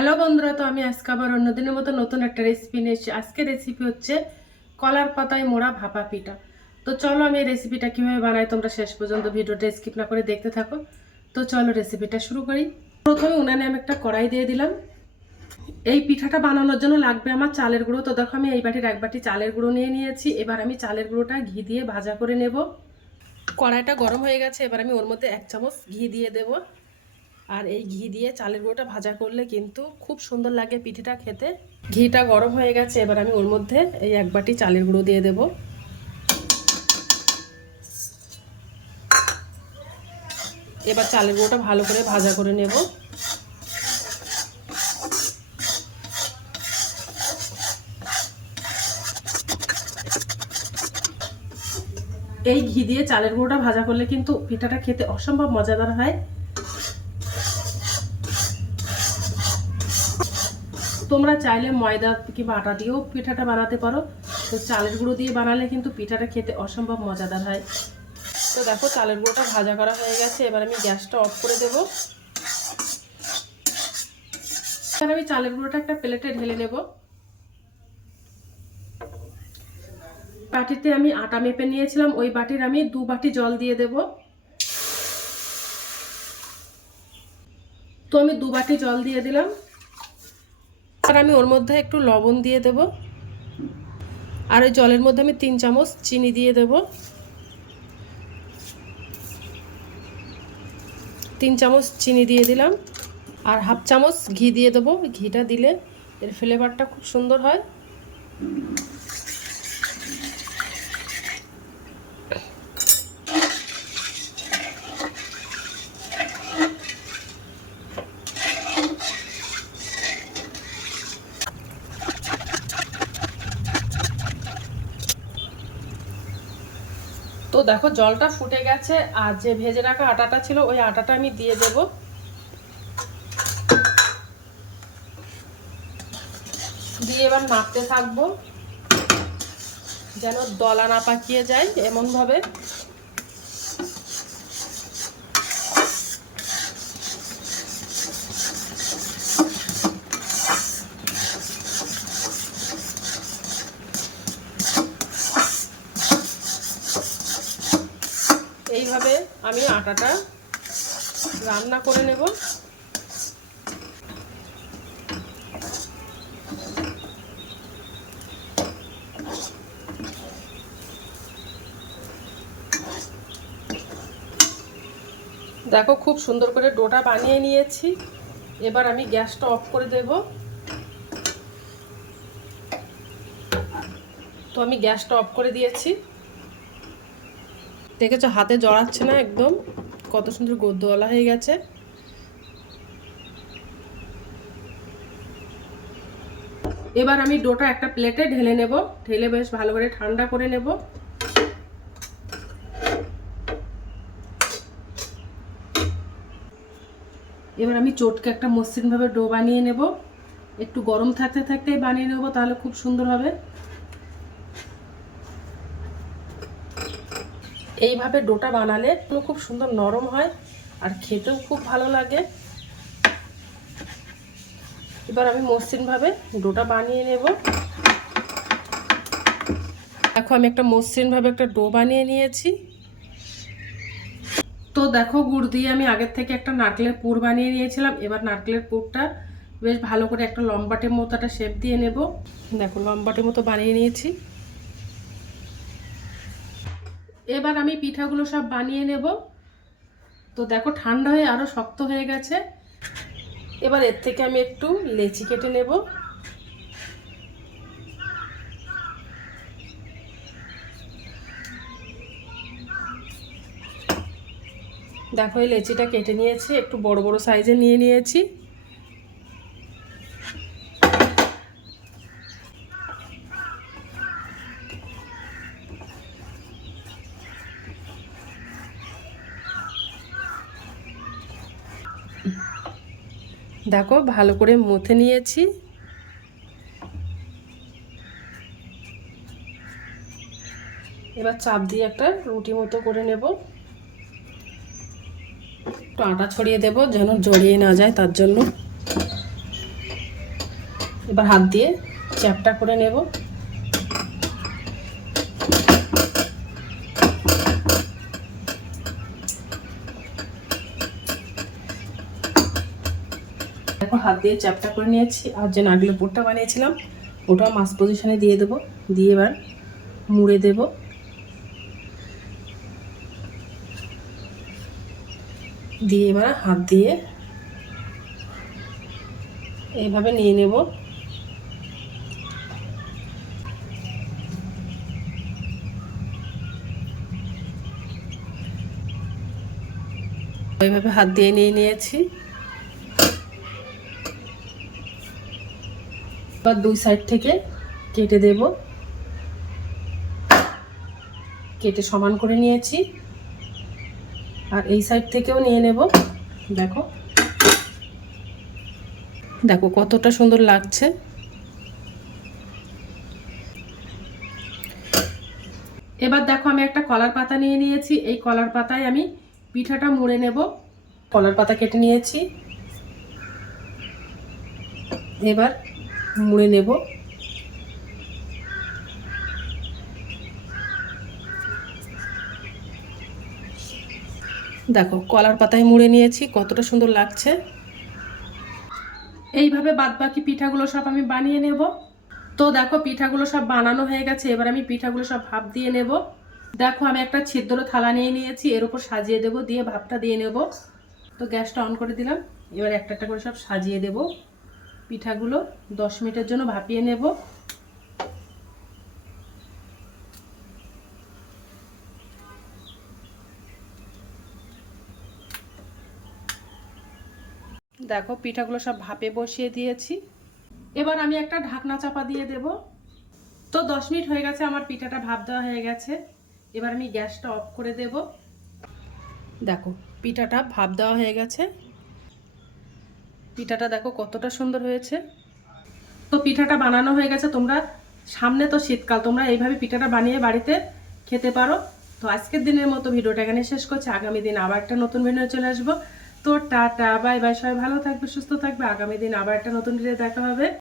Hello বন্ধুরা, তো আমি আজকে আবার অন্যদিনের মতো নতুন একটা রেসিপি নিয়ে এসেছি। আজকে রেসিপি হচ্ছে কলার পাতায় মোড়া ভাপা পিঠা। তো চলো আমি রেসিপিটা কীভাবে বানাই তোমরা শেষ পর্যন্ত ভিডিওটা স্কিপ না করে দেখতে থাকো। তো চলো রেসিপিটা শুরু করি। প্রথমে উনানে আমি একটা কড়াই দিয়ে দিলাম। এই পিঠাটা বানানোর জন্য লাগবে আমার চালের গুঁড়ো। তো দেখো আমি এই বাটির এক বাটি চালের গুঁড়ো নিয়ে নিয়েছি। এবার আমি চালের গুঁড়োটা ঘি দিয়ে ভাজা করে নেব। কড়াইটা গরম হয়ে গেছে, এবার আমি ওর মধ্যে এক চামচ ঘি দিয়ে দেবো। আর এই ঘি দিয়ে চালের গুঁড়োটা ভাজা করলে কিন্তু খুব সুন্দর লাগে পিঠিটা খেতে। ঘিটা গরম হয়ে গেছে, এবার আমি ওর মধ্যে এই এক বাটি চালের গুঁড়ো দিয়ে দেব। এবার চালের গুঁড়োটা ভালো করে ভাজা করে নেব। এই ঘি দিয়ে চালের গুঁড়োটা ভাজা করলে কিন্তু পিঠাটা খেতে অসম্ভব মজাদার হয়। তোমরা চাইলে ময়দা কিংবা আটা দিয়েও পিঠাটা বানাতে পারো। তো চালের গুঁড়ো দিয়ে বানালে কিন্তু পিঠাটা খেতে অসম্ভব মজাদার হয়। তো দেখো, চালের গুঁড়োটা ভাজা করা হয়ে গেছে। এবার আমি গ্যাসটা অফ করে দেব। এবার আমি চালের গুঁড়োটা একটা প্লেটে ঢেলে নেব। বাটিতে আমি আটা মেপে নিয়েছিলাম। ওই বাটির আমি দু বাটি জল দিয়ে দেব। তো আমি দু বাটি জল দিয়ে দিলাম। আর আমি ওর মধ্যে একটু লবণ দিয়ে দেব। আর ওই জলের মধ্যে আমি তিন চামচ চিনি দিয়ে দেব। তিন চামচ চিনি দিয়ে দিলাম। আর হাফ চামচ ঘি দিয়ে দেবো। ঘিটা দিলে এর ফ্লেভারটা খুব সুন্দর হয়। তো দেখো, জলটা ফুটে গেছে আর যে ভেজে রাখা আটাটা ছিল, ওই আটাটা আমি দিয়ে দেব। দিয়ে এবার নাড়তে থাকব, যেন দলা না পাকিয়ে যায় এমনভাবে এইভাবে আমি আটাটা রান্না করে নেব। দেখো খুব সুন্দর করে ডোটা বানিয়ে নিয়েছি। এবার আমি গ্যাসটা অফ করে দেব। তো আমি গ্যাসটা অফ করে দিয়েছি। দেখেছ, হাতে জড়াচ্ছে না একদম। কত সুন্দর গদ্যওয়ালা হয়ে গেছে। এবার আমি ডোটা একটা প্লেটে ঢেলে নেব। ঢেলে বেশ ভালো করে ঠান্ডা করে নেব। এবার আমি চটকে একটা মসৃণভাবে ডো বানিয়ে নেব। একটু গরম থাকতে থাকতেই বানিয়ে নেব, তাহলে খুব সুন্দর হবে। এইভাবে ডোটা বানালে খুব সুন্দর নরম হয় আর খেতেও খুব ভালো লাগে। এবার আমি মসৃণভাবে ডোটা বানিয়ে নেব। দেখো, আমি একটা মসৃণভাবে একটা ডো বানিয়ে নিয়েছি। তো দেখো, গুড় দিয়ে আমি আগের থেকে একটা নারকেলের পুর বানিয়ে নিয়েছিলাম। এবার নারকেলের পুরটা বেশ ভালো করে একটা লম্বাটের মতো একটা শেপ দিয়ে নেব। দেখো, লম্বাটের মতো বানিয়ে নিয়েছি। এবার আমি পিঠাগুলো সব বানিয়ে নেব। তো দেখো ঠান্ডা হয়ে আরও শক্ত হয়ে গেছে। এবার এর থেকে আমি একটু লেচি কেটে নেব। দেখো এই লেচিটা কেটে নিয়েছি, একটু বড় বড় সাইজে নিয়ে নিয়েছি। দেখো, ভালো করে মুথে নিয়েছি। এবার চাপ দিয়ে একটা রুটি মতো করে নেব। একটু আটা ছড়িয়ে দেব যেন জড়িয়ে না যায় তার জন্য। এবার হাত দিয়ে চ্যাপটা করে নেব। দেখো, হাত দিয়ে চ্যাপটা করে নিয়েছি। আর যে নারকেলের পুরটা বানিয়েছিলাম ওটা মাছ পজিশনে দিয়ে দেবো। দিয়ে এবার মুড়ে দেব। দিয়ে এবার হাত দিয়ে এইভাবে নিয়ে নেব। এইভাবে হাত দিয়ে নিয়ে নিয়েছি। এবার দুই সাইড থেকে কেটে দেব। কেটে সমান করে নিয়েছি। আর এই সাইড থেকেও নিয়ে নেব। দেখো। দেখো কতটা সুন্দর লাগছে। এবার দেখো আমি একটা কলার পাতা নিয়ে নিয়েছি। এই কলার পাতায় আমি পিঠাটা মুড়ে নেব। কলার পাতা কেটে নিয়েছি। এবার মুড়ে নেব। দেখো, কলার পাতায় মুড়ে নিয়েছি, কতটা সুন্দর লাগছে। এইভাবে বাদ বাকি পিঠাগুলো সব আমি বানিয়ে নেব। তো দেখো, পিঠাগুলো সব বানানো হয়ে গেছে, এবার আমি পিঠাগুলো সব ভাপ দিয়ে নেব। দেখো, আমি একটা ছিদ্র থালা নিয়ে নিয়েছি, এর উপর সাজিয়ে দেব, দিয়ে ভাপটা দিয়ে নেব। তো গ্যাসটা অন করে দিলাম, এবার একটা একটা করে সব সাজিয়ে দেব। পিঠাগুলো দশ মিনিটের জন্য ভাপিয়ে নেব। দেখো পিঠাগুলো সব ভাপে বসিয়ে দিয়েছি। এবার আমি একটা ঢাকনা চাপা দিয়ে দেব। তো দশ মিনিট হয়ে গেছে, আমার পিঠাটা ভাপ দেওয়া হয়ে গেছে। এবার আমি গ্যাসটা অফ করে দেব। দেখো, পিঠাটা ভাপ দেওয়া হয়ে গেছে। পিঠাটা দেখো কতটা সুন্দর হয়েছে। তো পিঠাটা বানানো হয়ে গেছে তোমরা সামনে তো শীতকাল, তোমরা এইভাবে পিঠাটা বানিয়ে বাড়িতে খেতে পারো। তো আজকের দিনের মতো ভিডিওটা এখানে শেষ করছি। আগামী দিন আবার একটা নতুন ভিডিও চলে আসব। তো টাটা বাই বাই সবাই ভালো থাকবে, সুস্থ থাকবে। আগামী দিন আবার একটা নতুন ভিডিও দেখা হবে।